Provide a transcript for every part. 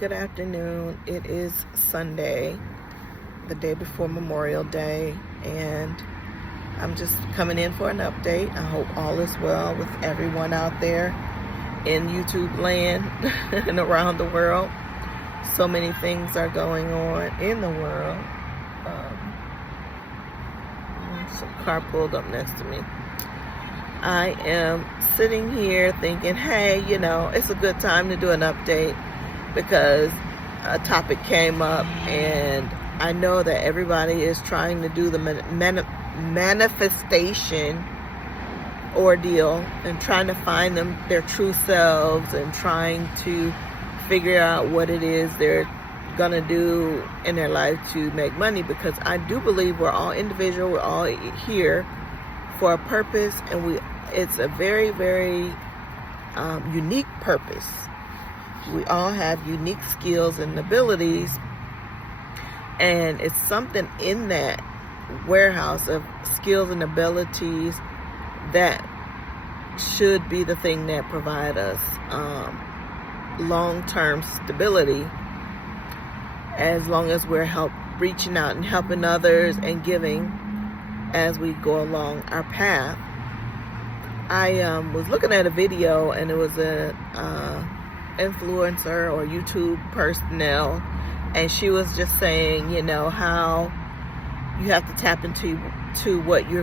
Good afternoon. It is Sunday, the day before Memorial Day, and I'm just coming in for an update. I hope all is well with everyone out there in YouTube land and around the world. So many things are going on in the world. Some car pulled up next to me. I am sitting here thinking, hey, it's a good time to do an update because a topic came up, and I know that everybody is trying to do the manifestation ordeal and trying to find their true selves and trying to figure out what it is they're gonna do in their life to make money, because I do believe we're all individual, we're all here for a purpose, and it's a very, very unique purpose. We all have unique skills and abilities, and it's something in that warehouse of skills and abilities that should be the thing that provide us long-term stability, as long as we're reaching out and helping others and giving as we go along our path. I was looking at a video, and it was a influencer or YouTube personnel, and she was just saying, how you have to tap into what your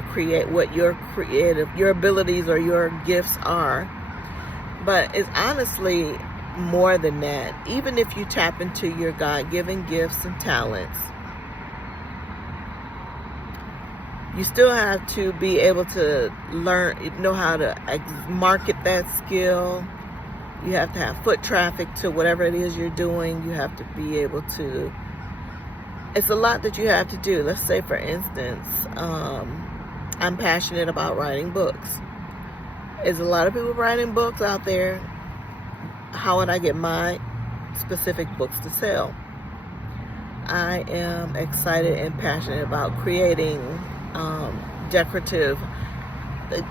abilities or your gifts are. But it's honestly more than that. Even if you tap into your God-given gifts and talents, you still have to be able to know how to market that skill. You have to have foot traffic to whatever it is you're doing. You have to be able to, it's a lot that you have to do. Let's say, for instance, I'm passionate about writing books. There's a lot of people writing books out there. How would I get my specific books to sell? I am excited and passionate about creating decorative.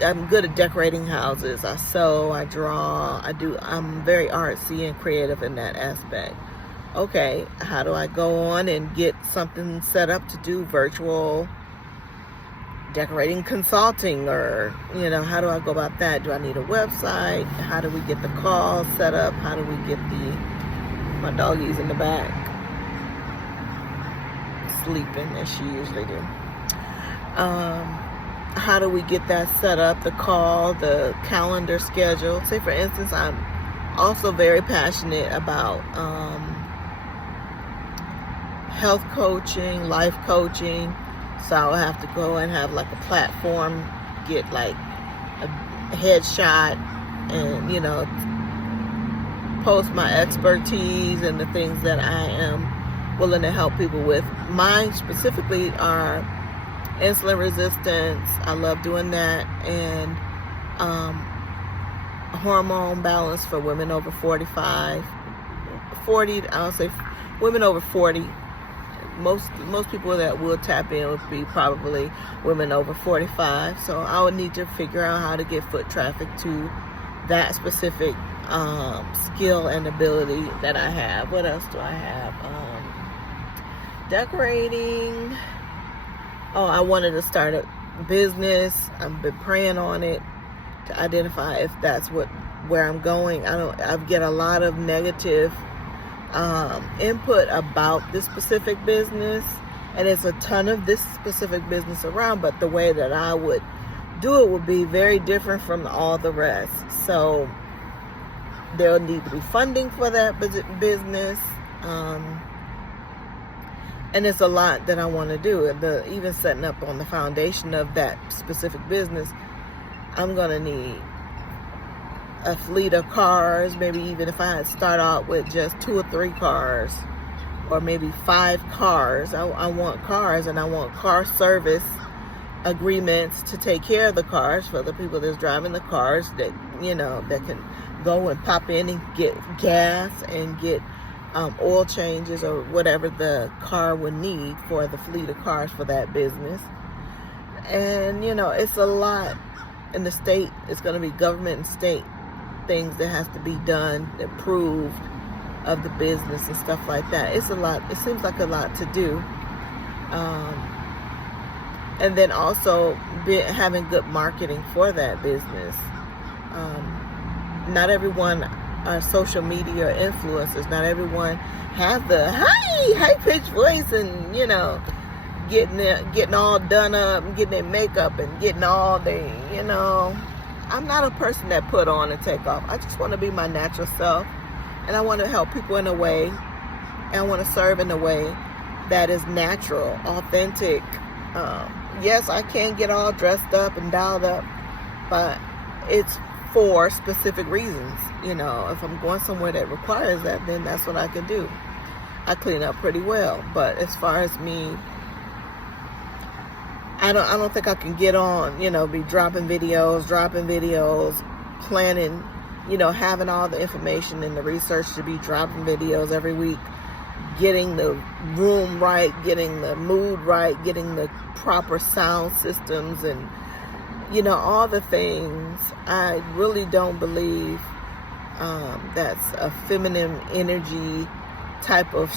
I'm good at decorating houses. I sew, I draw, I'm very artsy and creative in that aspect. Okay, how do I go on and get something set up to do virtual decorating consulting, or how do I go about that? Do I need a website? How do we get the call set up? How do we get my doggies in the back sleeping as she usually do? How do we get that set up? The call, the calendar schedule. Say, for instance, I'm also very passionate about health coaching, life coaching. So I'll have to go and have like a platform, get like a headshot, and post my expertise and the things that I am willing to help people with. Mine specifically are insulin resistance. I love doing that, and hormone balance for women over 40. I'll say women over 40. Most people that will tap in would be probably women over 45. So I would need to figure out how to get foot traffic to that specific skill and ability that I have. What else do I have? Decorating. Oh, I wanted to start a business. I've been praying on it to identify if that's where I'm going. I get a lot of negative input about this specific business, and there's a ton of this specific business around, but the way that I would do it would be very different from all the rest. So there'll need to be funding for that business, and it's a lot that I want to do. Even setting up on the foundation of that specific business, I'm gonna need a fleet of cars. Maybe even if I start out with just 2 or 3 cars, or maybe 5 cars. I want cars, and I want car service agreements to take care of the cars for the people that's driving the cars, that that can go and pop in and get gas and get oil changes or whatever the car would need for the fleet of cars for that business. And it's a lot in the state. It's going to be government and state things that has to be done, approved, of the business and stuff like that. It's a lot. It seems like a lot to do. And then also having good marketing for that business. Not everyone are social media influencers. Not everyone have the high-pitched voice and, you know, getting all done up and getting their makeup and getting all the, you know. I'm not a person that put on and take off. I just want to be my natural self, and I want to help people in a way, and I want to serve in a way that is natural, authentic. Yes, I can get all dressed up and dialed up, but it's for specific reasons. You know, if I'm going somewhere that requires that, then that's what I can do. I clean up pretty well, but as far as me, I don't think I can get on, you know, be dropping videos, planning, you know, having all the information and the research to be dropping videos every week, getting the room right, getting the mood right, getting the proper sound systems and, you know, all the things. I really don't believe that's a feminine energy type of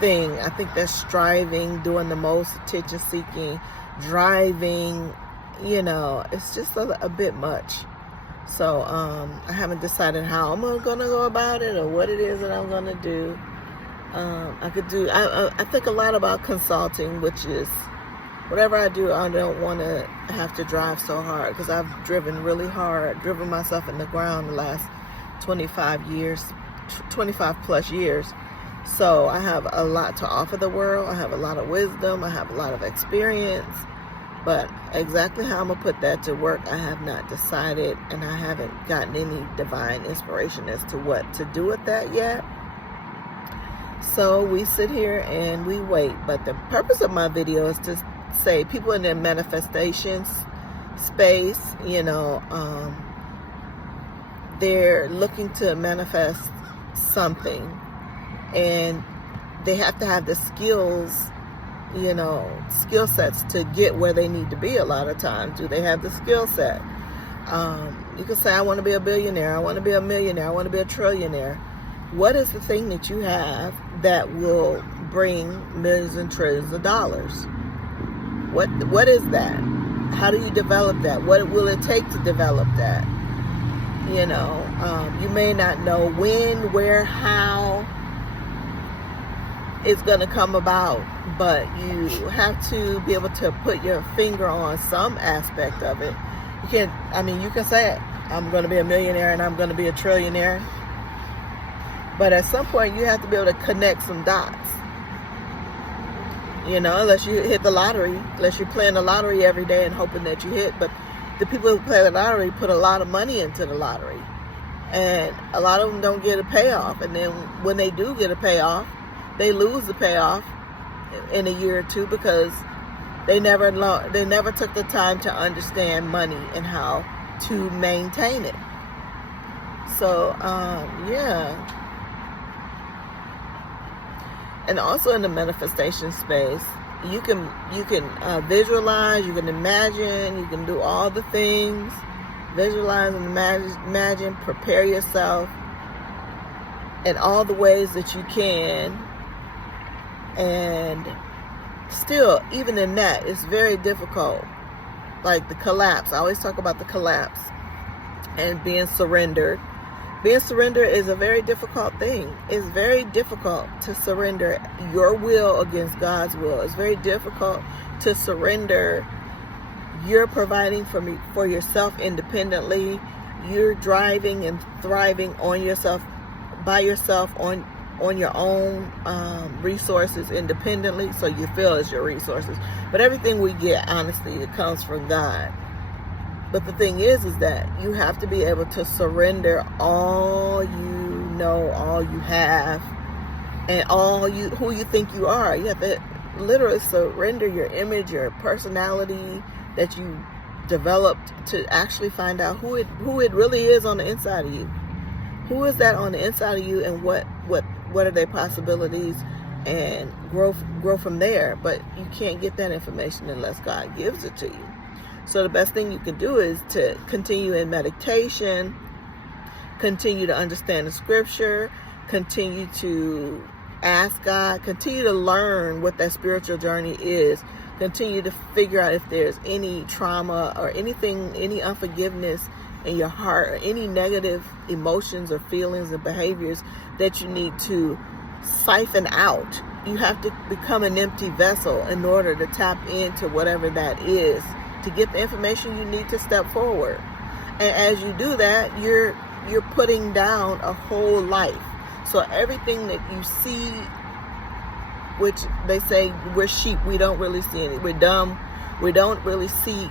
thing. I think that's striving, doing the most, attention seeking, driving, you know, it's just a bit much. So I haven't decided how I'm going to go about it or what it is that I'm going to do. I think a lot about consulting, which is whatever I do, I don't want to have to drive so hard, because I've driven really hard, driven myself in the ground the last 25 plus years. So I have a lot to offer the world. I have a lot of wisdom. I have a lot of experience. But exactly how I'm going to put that to work, I have not decided, and I haven't gotten any divine inspiration as to what to do with that yet. So we sit here and we wait. But the purpose of my video is to say people in their manifestations space, you know, they're looking to manifest something, and they have to have the skills, you know, skill sets to get where they need to be a lot of times. Do they have the skill set? You can say, I want to be a billionaire, I want to be a millionaire, I want to be a trillionaire. What is the thing that you have that will bring millions and trillions of dollars? What is that? How do you develop that? What will it take to develop that? You know, you may not know when, where, how it's going to come about, but you have to be able to put your finger on some aspect of it. You can say, I'm going to be a millionaire and I'm going to be a trillionaire. But at some point, you have to be able to connect some dots. You know, unless you hit the lottery, unless you're playing the lottery every day and hoping that you hit. But the people who play the lottery put a lot of money into the lottery. And a lot of them don't get a payoff. And then when they do get a payoff, they lose the payoff in a year or two, because they never took the time to understand money and how to maintain it. So, yeah. And also in the manifestation space, you can visualize, you can imagine, you can do all the things, visualize and imagine, prepare yourself in all the ways that you can. And still, even in that, it's very difficult. Like the collapse. I always talk about the collapse and being surrendered. Being surrendered is a very difficult thing. It's very difficult to surrender your will against God's will. It's very difficult to surrender. You're providing for yourself independently. You're driving and thriving on yourself, by yourself, on your own resources independently, so you feel it's your resources. But everything we get, honestly, it comes from God. But the thing is that you have to be able to surrender all you know, all you have, and who you think you are. You have to literally surrender your image, your personality that you developed, to actually find out who it really is on the inside of you. Who is that on the inside of you, and what are their possibilities, and grow from there. But you can't get that information unless God gives it to you. So the best thing you can do is to continue in meditation, continue to understand the scripture, Continue to ask God. Continue to learn what that spiritual journey is. Continue to figure out if there's any trauma or anything, any unforgiveness in your heart, or any negative emotions or feelings and behaviors that you need to siphon out. You have to become an empty vessel in order to tap into whatever that is, to get the information you need to step forward. And as you do that, you're putting down a whole life. So everything that you see, which they say we're sheep, we don't really see it. We're dumb. We don't really see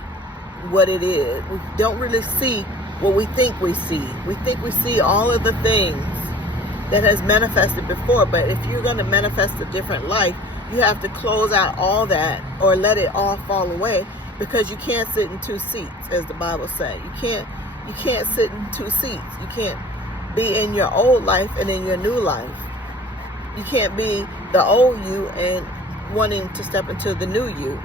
what it is. We don't really see what we think we see. We think we see all of the things that has manifested before. But if you're going to manifest a different life, you have to close out all that or let it all fall away, because you can't sit in two seats, as the Bible says. You can't sit in two seats. You can't be in your old life and in your new life. You can't be the old you and wanting to step into the new you.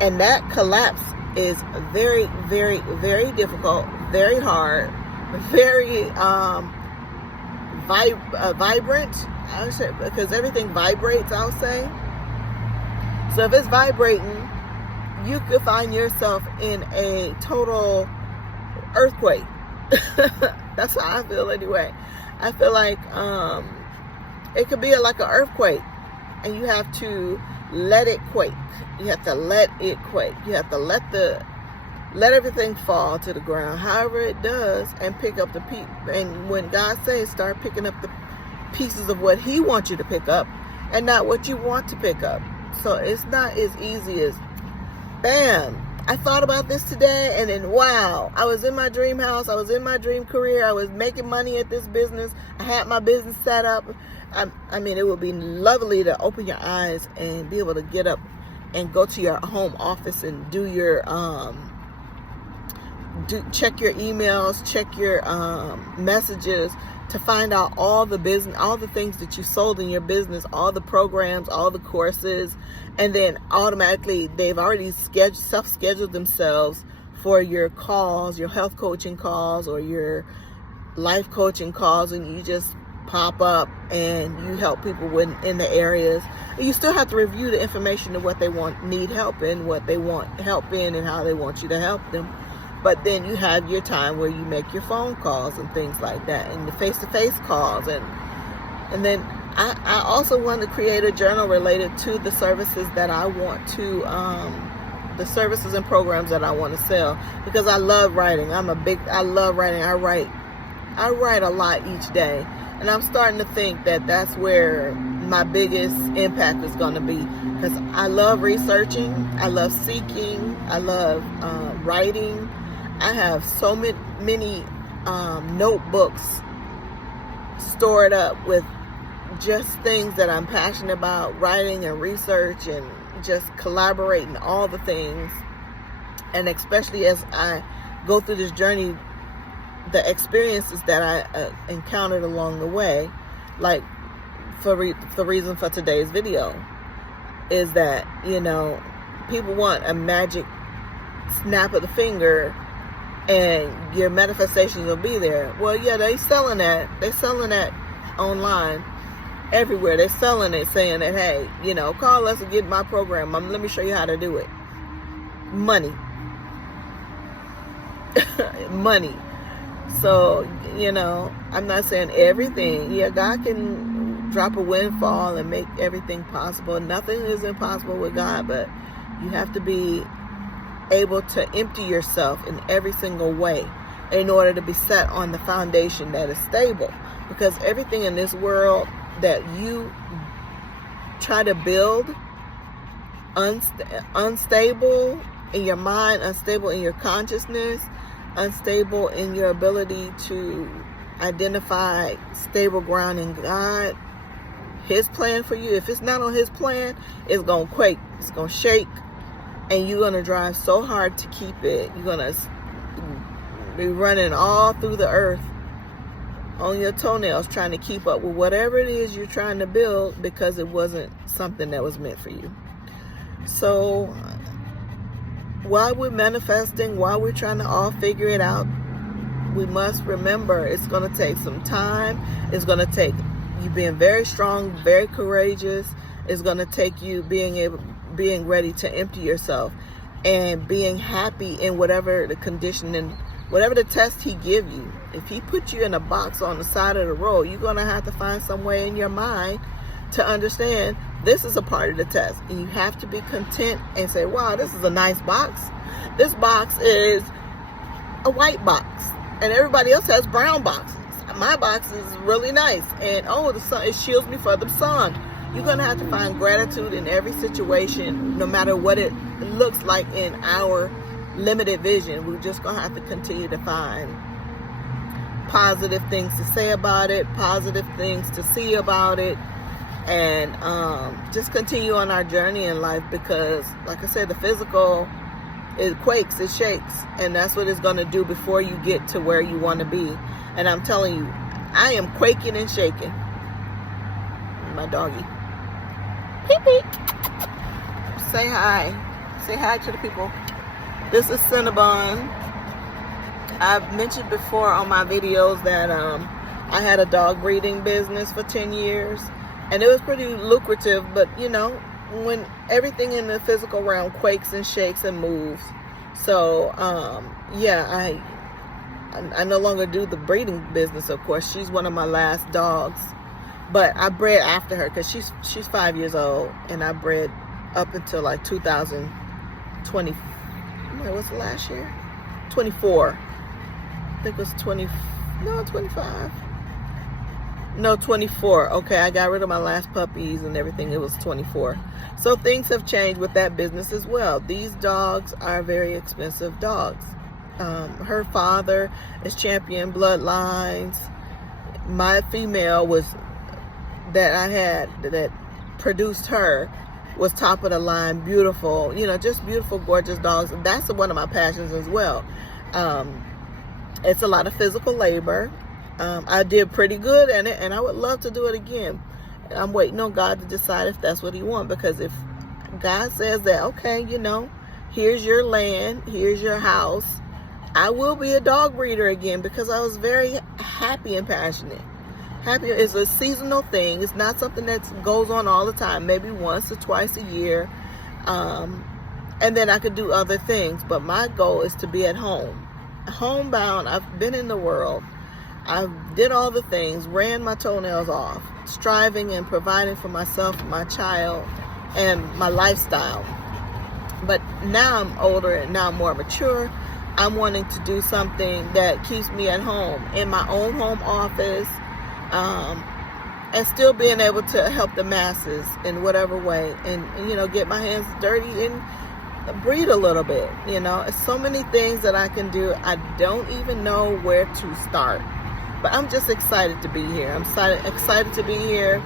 And that collapse is very, very, very difficult, very hard, very vibrant, I would say, because everything vibrates, I would say. So if it's vibrating, you could find yourself in a total earthquake. That's how I feel anyway. I feel like it could be like an earthquake, and you have to let it quake. You have to let it quake. You have to let everything fall to the ground, however it does, and pick up the pieces. And when God says, start picking up the pieces of what He wants you to pick up, and not what you want to pick up. So it's not as easy as, bam, I thought about this today, and then wow, I was in my dream house, I was in my dream career, I was making money at this business, I had my business set up. I mean, it would be lovely to open your eyes and be able to get up and go to your home office and do your check your emails, check your messages, to find out all the business, all the things that you sold in your business, all the programs, all the courses, and then automatically they've already self-scheduled themselves for your calls, your health coaching calls or your life coaching calls, and you just pop up and you help people in the areas. You still have to review the information of what they need help in, what they want help in, and how they want you to help them. But then you have your time where you make your phone calls and things like that, and the face-to-face calls. And then I also want to create a journal related to the services that I want to, the services and programs that I want to sell, because I love writing. I love writing. I write a lot each day. And I'm starting to think that that's where my biggest impact is going to be, because I love researching. I love seeking. I love writing. I have so many notebooks stored up with just things that I'm passionate about, writing and research and just collaborating, all the things. And especially as I go through this journey, the experiences that I encountered along the way, like the reason for today's video is that, people want a magic snap of the finger and your manifestations will be there. Well, yeah, they're selling that online everywhere. They're selling it, saying that, hey, call us and get my program. Let me show you how to do it. Money. Money. So, I'm not saying everything. Yeah, God can drop a windfall and make everything possible. Nothing is impossible with God, but you have to be able to empty yourself in every single way in order to be set on the foundation that is stable. Because everything in this world that you try to build, unstable in your mind, unstable in your consciousness, unstable in your ability to identify stable ground in God, His plan for you, if it's not on His plan, it's going to quake, it's going to shake, and you're going to drive so hard to keep it. You're going to be running all through the earth on your toenails trying to keep up with whatever it is you're trying to build, because it wasn't something that was meant for you. So while we're manifesting, while we're trying to all figure it out, we must remember it's going to take some time. It's going to take you being very strong, very courageous. It's going to take you being ready to empty yourself and being happy in whatever the condition and whatever the test he give you. If he put you in a box on the side of the road, you're going to have to find some way in your mind to understand this is a part of the test. And you have to be content and say, wow, this is a nice box. This box is a white box and everybody else has brown boxes. My box is really nice, and the sun, it shields me from the sun. You're going to have to find gratitude in every situation, no matter what it looks like in our limited vision. We're just going to have to continue to find positive things to say about it, positive things to see about it, and just continue on our journey in life, because like I said, the physical, it quakes, it shakes, and that's what it's going to do before you get to where you want to be. And I'm telling you, I am quaking and shaking. My doggy. Peep peep. Say hi. Say hi to the people. This is Cinnabon. I've mentioned before on my videos that I had a dog breeding business for 10 years. And it was pretty lucrative, but you know, when everything in the physical realm quakes and shakes and moves. So, yeah, I no longer do the breeding business, of course. She's one of my last dogs. But I bred after her because she's 5 years old. And I bred up until like 2020. What's the last year? 24. I think it was 25. No, 24. Okay, I got rid of my last puppies and everything. It was 24. So things have changed with that business as well. These dogs are very expensive dogs. Her father is Champion Bloodlines. My female that I had that produced her was top of the line, beautiful, just beautiful, gorgeous dogs. And that's one of my passions as well. It's a lot of physical labor. I did pretty good in it, and I would love to do it again. I'm waiting on God to decide if that's what he wants, because if God says that, okay, here's your land, here's your house, I will be a dog breeder again, because I was very happy and passionate. Happy is a seasonal thing. It's not something that goes on all the time, maybe once or twice a year. And then I could do other things. But my goal is to be at home. Homebound, I've been in the world. I did all the things, ran my toenails off, striving and providing for myself, my child, and my lifestyle. But now I'm older and now I'm more mature. I'm wanting to do something that keeps me at home, in my own home office, and still being able to help the masses in whatever way, and get my hands dirty and breathe a little bit. It's so many things that I can do. I don't even know where to start, but I'm just excited to be here. I'm excited to be here.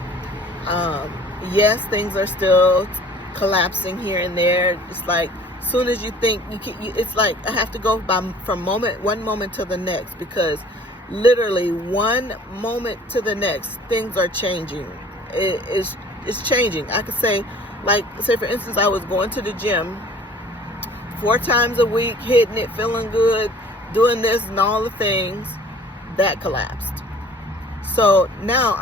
Yes, things are still collapsing here and there. It's like, as soon as you think it's like I have to go from one moment to the next, because literally one moment to the next, things are changing. It's changing. I could say for instance, I was going to the gym 4 times a week, hitting it, feeling good, doing this and all the things. That collapsed. So now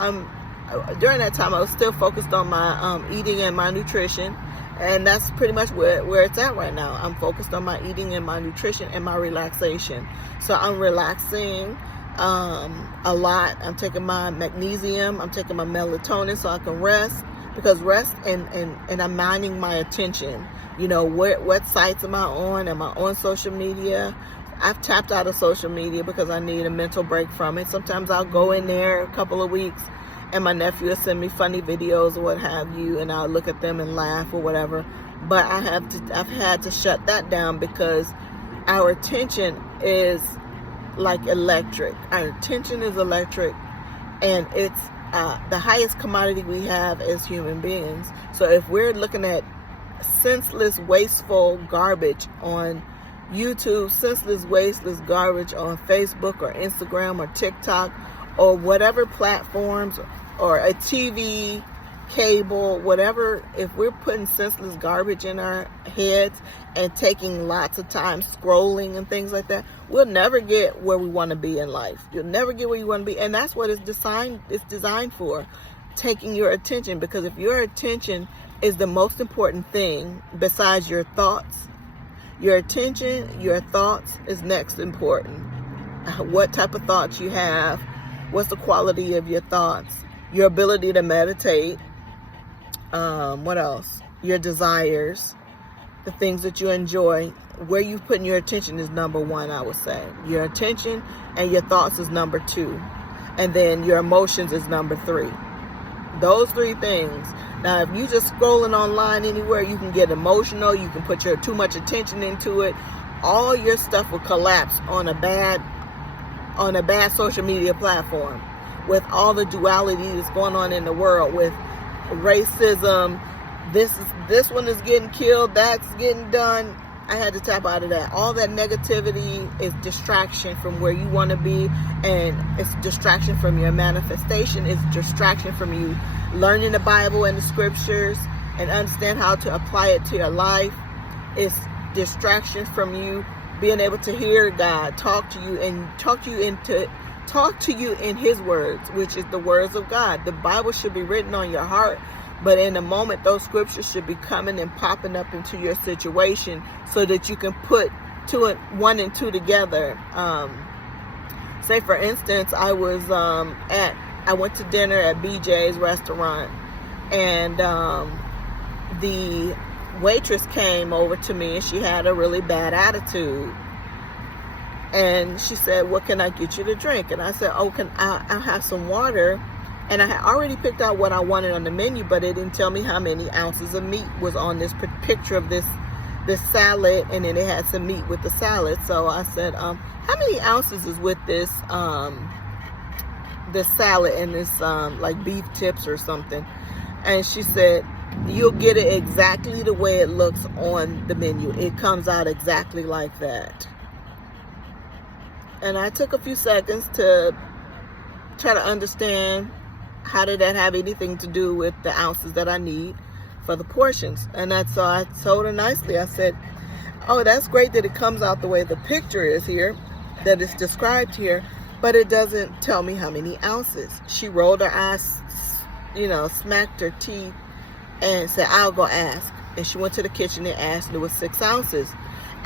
during that time I was still focused on my eating and my nutrition. And that's pretty much where it's at right now. I'm focused on my eating and my nutrition and my relaxation. So I'm relaxing a lot. I'm taking my magnesium. I'm taking my melatonin so I can rest. Because rest and I'm minding my attention. What sites am I on? Am I on social media? I've tapped out of social media because I need a mental break from it. Sometimes I'll go in there a couple of weeks, and my nephew will send me funny videos or what have you, and I'll look at them and laugh or whatever. But I've had to shut that down, because our attention is like electric. Our attention is electric, and it's the highest commodity we have as human beings. So if we're looking at senseless, wasteful garbage on YouTube, senseless, wasteless garbage on Facebook or Instagram or TikTok or whatever platforms, or a TV, cable, whatever, if we're putting senseless garbage in our heads and taking lots of time scrolling and things like that, we'll never get where we want to be in life. You'll never get where you want to be. And that's what it's designed for, taking your attention. Because if your attention is the most important thing besides your thoughts, your attention, your thoughts is next important. What type of thoughts you have, what's the quality of your thoughts, your ability to meditate, what else? Your desires, the things that you enjoy. Where you putting your attention is number one, I would say. Your attention and your thoughts is number two. And then your emotions is number three. Those three things. Now, if you just scrolling online anywhere, you can get emotional. You can put your too much attention into it. All your stuff will collapse on a bad social media platform, with all the duality that's going on in the world, with racism. This one is getting killed, that's getting done. I had to tap out of that. All that negativity is distraction from where you want to be, and it's distraction from your manifestation. It's distraction from you learning the Bible and the scriptures and understand how to apply it to your life. It's distraction from you being able to hear God talk to you in His words, which is the words of God. The Bible should be written on your heart, but in a moment, those scriptures should be coming and popping up into your situation so that you can put one and two together. Say, for instance, I went to dinner at BJ's restaurant, and the waitress came over to me, and she had a really bad attitude. And she said, "What can I get you to drink?" And I said, "Oh, can I have some water?" And I had already picked out what I wanted on the menu, but it didn't tell me how many ounces of meat was on this picture of this salad, and then it had some meat with the salad. So I said, how many ounces is with this salad and this like beef tips or something? And she said, "You'll get it exactly the way it looks on the menu. It comes out exactly like that." And I took a few seconds to try to understand, how did that have anything to do with the ounces that I need for the portions? And so I told her nicely. I said, "Oh, that's great that it comes out the way the picture is here, that it's described here, but it doesn't tell me how many ounces." She rolled her eyes, smacked her teeth, and said, "I'll go ask." And she went to the kitchen and asked, and it was 6 ounces.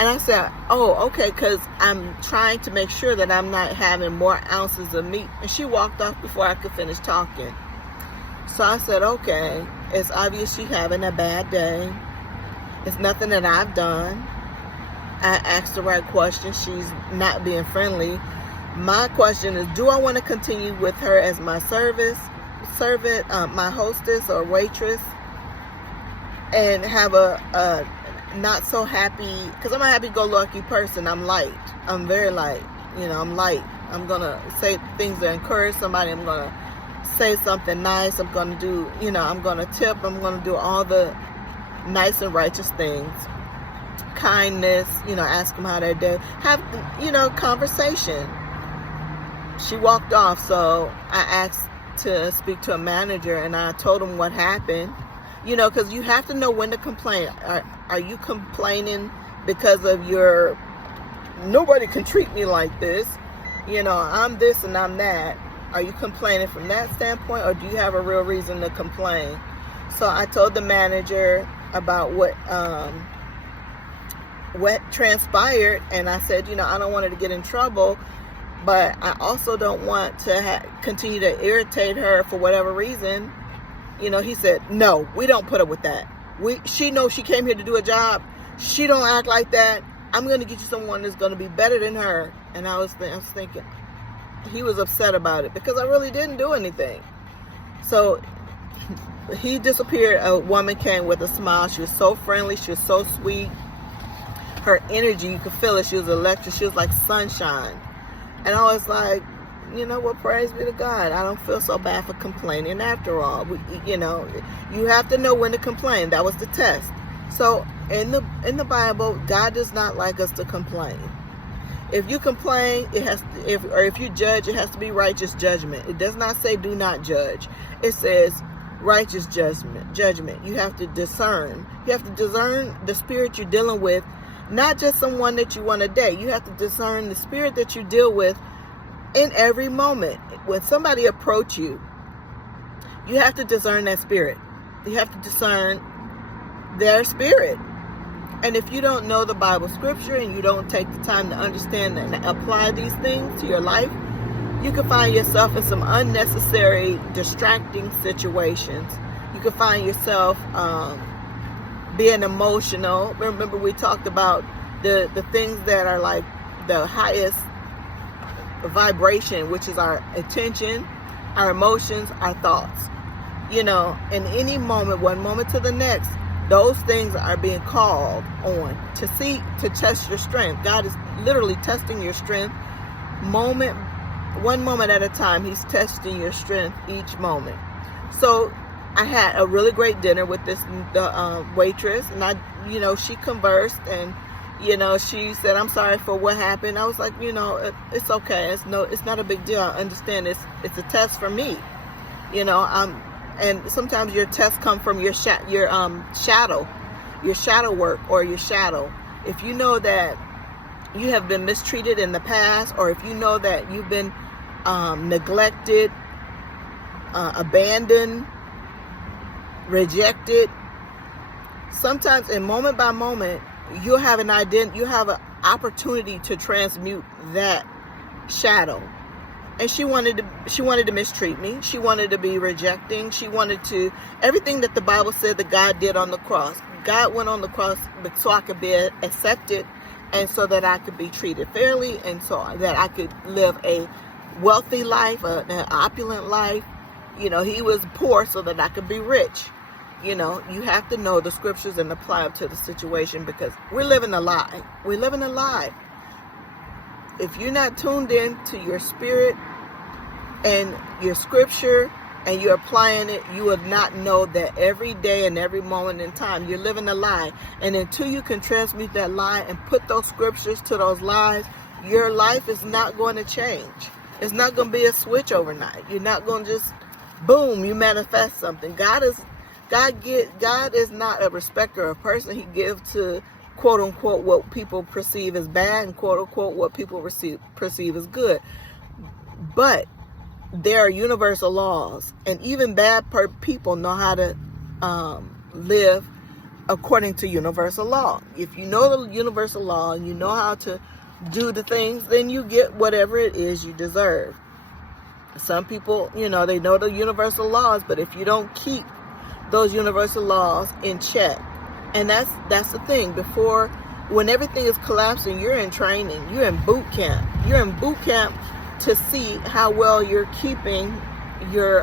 And I said, "Oh, okay, because I'm trying to make sure that I'm not having more ounces of meat." And she walked off before I could finish talking. So I said, "Okay, it's obvious she's having a bad day. It's nothing that I've done." I asked the right question. She's not being friendly. My question is, do I want to continue with her as my servant, my hostess or waitress, and have a not so happy, because I'm a happy-go-lucky person. I'm light. I'm very light. I'm light. I'm going to say things that encourage somebody. I'm going to say something nice. I'm going to do, I'm going to tip. I'm going to do all the nice and righteous things. Kindness, ask them how their day. Have, conversation. She walked off, so I asked to speak to a manager, and I told him what happened. Because you have to know when to complain. Are you complaining because of nobody can treat me like this? I'm this and I'm that. Are you complaining from that standpoint, or do you have a real reason to complain? So I told the manager about what transpired, and I said, I don't want her to get in trouble, but I also don't want to continue to irritate her for whatever reason. He said, "No, we don't put up with that. She knows she came here to do a job. She don't act like that. I'm going to get you someone that's going to be better than her." And I was thinking, he was upset about it because I really didn't do anything. So he disappeared. A woman came with a smile. She was so friendly. She was so sweet. Her energy, you could feel it. She was electric. She was like sunshine. And I was like, praise be to God. I don't feel so bad for complaining after all. You have to know when to complain. That was the test. So in the Bible, God does not like us to complain. If you complain, if you judge, it has to be righteous judgment. It does not say do not judge. It says righteous judgment. You have to discern. You have to discern the spirit you're dealing with, not just someone that you want to date. You have to discern the spirit that you deal with in every moment. When somebody approach you, you have to discern that spirit. You have to discern their spirit. And if you don't know the Bible scripture and you don't take the time to understand and apply these things to your life, you can find yourself in some unnecessary, distracting situations. You can find yourself being emotional. Remember, we talked about the things that are like the highest vibration, which is our attention, our emotions, our thoughts. You know, in any moment, one moment to the next, those things are being called on to test your strength. God is literally testing your strength one moment at a time. He's testing your strength each moment. So I had a really great dinner with the waitress, and she conversed, and she said, "I'm sorry for what happened." I was like, it's okay. It's not a big deal. I understand it's a test for me. And sometimes your tests come from your shadow work, or your shadow. If you know that you have been mistreated in the past, or if you know that you've been neglected, abandoned, rejected, sometimes in moment by moment, you'll have an opportunity to transmute that shadow. And she wanted to mistreat me. She wanted to be rejecting. She wanted to, everything that the Bible said that God did on the cross. God went on the cross so I could be accepted, and so that I could be treated fairly, and so that I could live a wealthy life, an opulent life. He was poor so that I could be rich. You have to know the scriptures and apply them to the situation, because we're living a lie. We're living a lie. If you're not tuned in to your spirit and your scripture, and you're applying it, you will not know that every day and every moment in time you're living a lie. And until you can transmute that lie and put those scriptures to those lies, your life is not going to change. It's not going to be a switch overnight. You're not going to just boom, you manifest something. God is not a respecter of person. He gives to quote unquote what people perceive as bad, and quote unquote what people perceive as good. But there are universal laws, and even bad people know how to live according to universal law. If you know the universal law and you know how to do the things, then you get whatever it is you deserve. Some people, they know the universal laws, but if you don't keep those universal laws in check, and that's the thing. When everything is collapsing, you're in training. You're in boot camp. You're in boot camp to see how well you're keeping your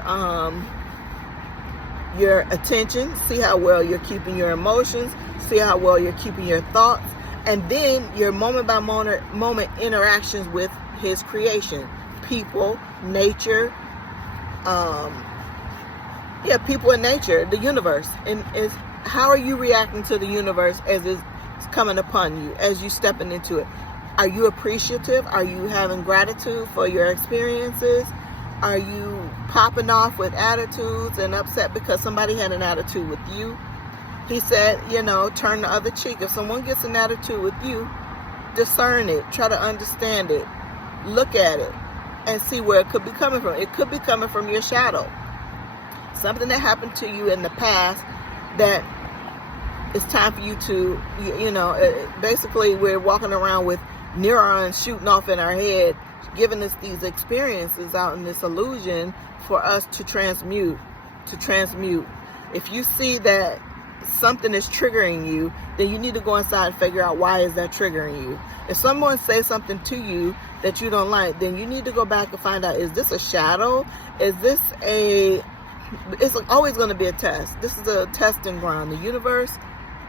attention, see how well you're keeping your emotions, see how well you're keeping your thoughts, and then your moment by moment interactions with his creation, people, nature, people in nature, the universe. And how are you reacting to the universe as it's coming upon you, as you stepping into it? Are you appreciative? Are you having gratitude for your experiences? Are you popping off with attitudes and upset because somebody had an attitude with you? He said, turn the other cheek. If someone gets an attitude with you, discern it. Try to understand it. Look at it and see where it could be coming from. It could be coming from your shadow. Something that happened to you in the past that it's time for you to, basically we're walking around with neurons shooting off in our head, giving us these experiences out in this illusion for us to transmute. If you see that something is triggering you, then you need to go inside and figure out why is that triggering you. If someone says something to you that you don't like, then you need to go back and find out, is this a shadow? It's always going to be a test. This is a testing ground. The universe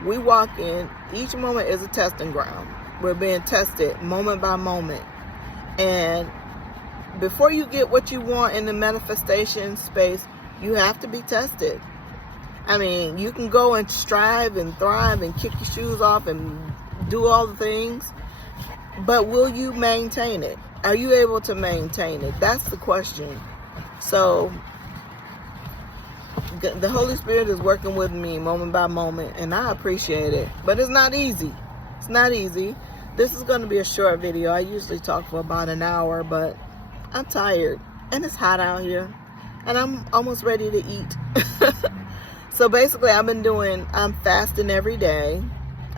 we walk in, each moment is a testing ground. We're being tested moment by moment. And before you get what you want in the manifestation space, you have to be tested. I mean, you can go and strive and thrive and kick your shoes off and do all the things, but will you maintain it? Are you able to maintain it? That's the question. So the Holy Spirit is working with me moment by moment, and I appreciate it. But it's not easy. It's not easy. This is going to be a short video. I usually talk for about an hour, but I'm tired, and it's hot out here, and I'm almost ready to eat. So basically, I'm fasting every day.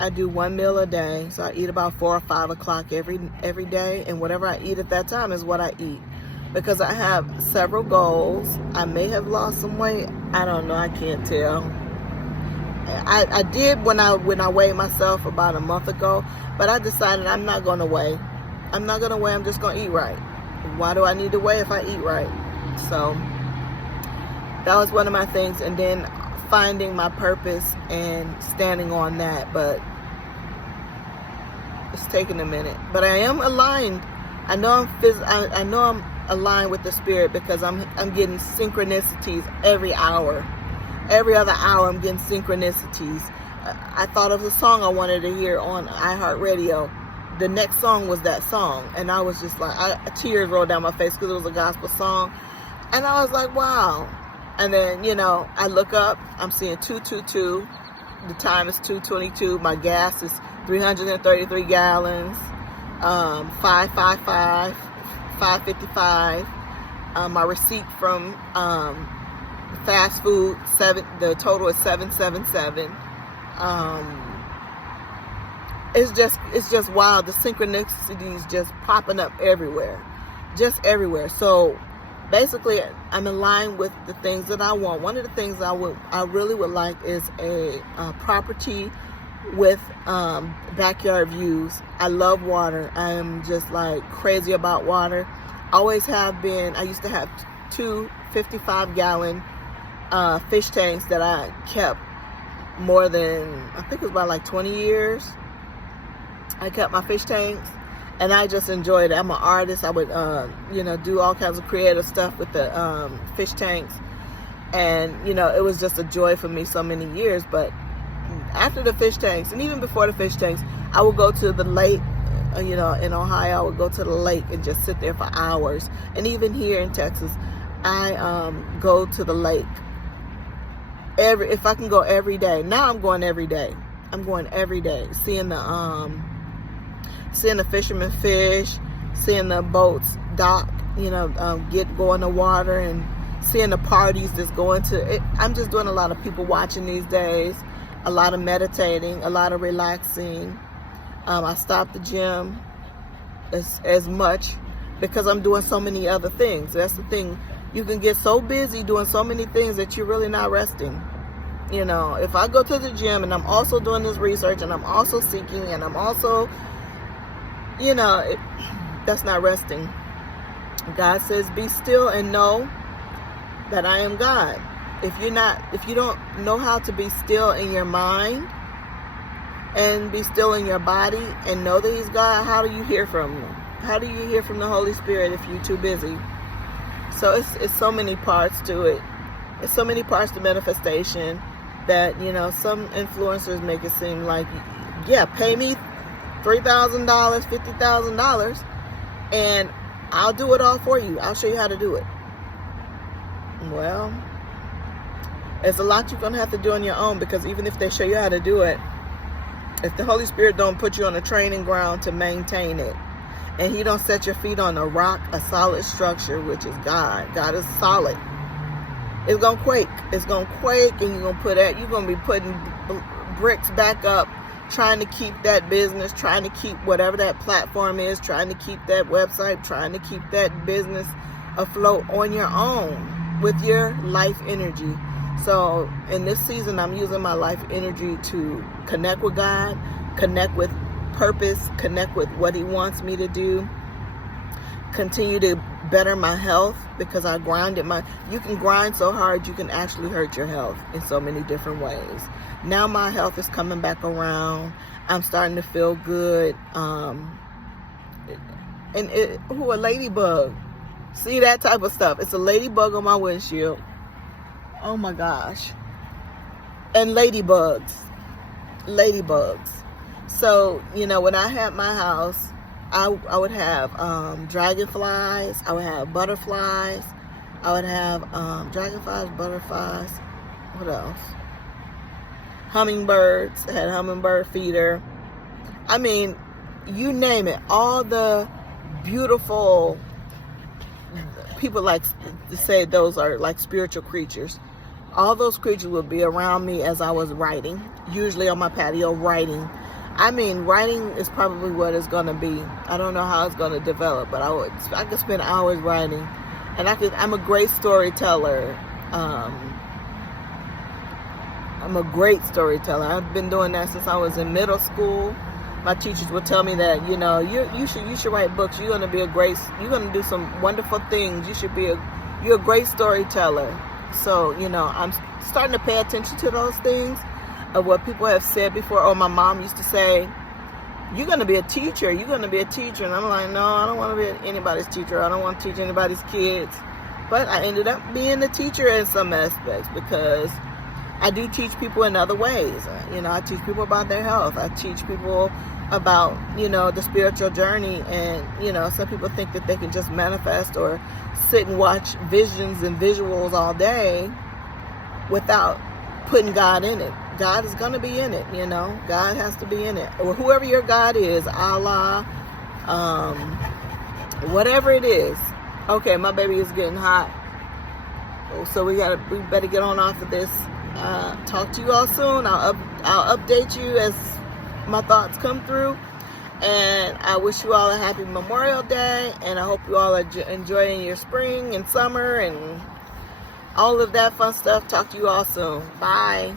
I do 1 meal a day, so I eat about 4 or 5 o'clock every day, and whatever I eat at that time is what I eat. Because I have several goals. I may have lost some weight. I don't know. I can't tell. I did when I weighed myself about a month ago, but I decided I'm not going to weigh. I'm not going to weigh. I'm just going to eat right. Why do I need to weigh if I eat right? So that was one of my things, and then finding my purpose and standing on that. But it's taking a minute. But I am aligned. I know I'm aligned with the Spirit, because I'm getting synchronicities every hour. Every other hour I'm getting synchronicities. I thought of the song I wanted to hear on iHeartRadio. The next song was that song, and I was just like, tears rolled down my face because it was a gospel song, and I was like, wow. And then, I look up, I'm seeing 222. The time is 2:22. My gas is 333 gallons. 555. 555. My receipt from fast food, the total is 777. It's just wild. The synchronicities just popping up everywhere, just everywhere. So basically, I'm in line with the things that I want. One of the things I really would like is a property with backyard views. I love water. I am just like crazy about water. Always have been. I used to have 2 55-gallon fish tanks that I kept more than, I think it was about like 20 years. I kept my fish tanks, and I just enjoyed it. I'm an artist. I would do all kinds of creative stuff with the fish tanks, and it was just a joy for me so many years. But after the fish tanks, and even before the fish tanks, I would go to the lake. In Ohio, I would go to the lake and just sit there for hours. And even here in Texas, I go to the lake if I can go every day. Now I'm going every day. I'm going every day, seeing the fishermen fish, seeing the boats dock, go in the water, and seeing the parties that's going to it. I'm just doing a lot of people watching these days, a lot of meditating, a lot of relaxing. I stopped the gym as much because I'm doing so many other things. That's the thing. You can get so busy doing so many things that you're really not resting. If I go to the gym and I'm also doing this research, and I'm also seeking, and I'm also, that's not resting. God says, be still and know that I am God. If you don't know how to be still in your mind and be still in your body and know that He's God, how do you hear from Him? How do you hear from the Holy Spirit if you're too busy? So it's so many parts to it. It's so many parts to manifestation that, some influencers make it seem like, yeah, pay me $3,000, $50,000, and I'll do it all for you. I'll show you how to do it. Well, there's a lot you're going to have to do on your own, because even if they show you how to do it, if the Holy Spirit don't put you on a training ground to maintain it, and He don't set your feet on a rock, a solid structure, which is God. God is solid. It's going to quake. It's going to quake, and you're going to be putting bricks back up, trying to keep that business, trying to keep whatever that platform is, trying to keep that website, trying to keep that business afloat on your own with your life energy. So in this season, I'm using my life energy to connect with God, connect with purpose, connect with what He wants me to do, continue to better my health, because I you can grind so hard you can actually hurt your health in so many different ways. Now my health is coming back around. I'm starting to feel good. A ladybug. See that type of stuff. It's a ladybug on my windshield. Oh my gosh. And ladybugs. So, when I had my house, I would have dragonflies. I would have butterflies. I would have dragonflies, butterflies. What else? Hummingbirds. I had hummingbird feeder. I mean, you name it. All the beautiful, people like to say those are like spiritual creatures. All those creatures would be around me as I was writing, usually on my patio writing. I mean, writing is probably what it's going to be. I don't know how it's going to develop, but I could spend hours writing. And I'm a great storyteller. I'm a great storyteller. I've been doing that since I was in middle school. My teachers would tell me that, you know, you should write books. You're going to do some wonderful things. You're a great storyteller. So, you know, I'm starting to pay attention to those things of what people have said before. Oh, my mom used to say, you're going to be a teacher. You're going to be a teacher. And I'm like, no, I don't want to be anybody's teacher. I don't want to teach anybody's kids. But I ended up being a teacher in some aspects because I do teach people in other ways. You know, I teach people about their health. I teach people about, you know, the spiritual journey. And, you know, some people think that they can just manifest or sit and watch visions and visuals all day without putting God in it. God is going to be in it, you know. God has to be in it. Or whoever your God is, Allah, whatever it is. Okay, my baby is getting hot. So we better get on off of this. Talk to you all soon. I'll update you as my thoughts come through. And I wish you all a happy Memorial Day. And I hope you all are enjoying your spring and summer and all of that fun stuff. Talk to you all soon. Bye.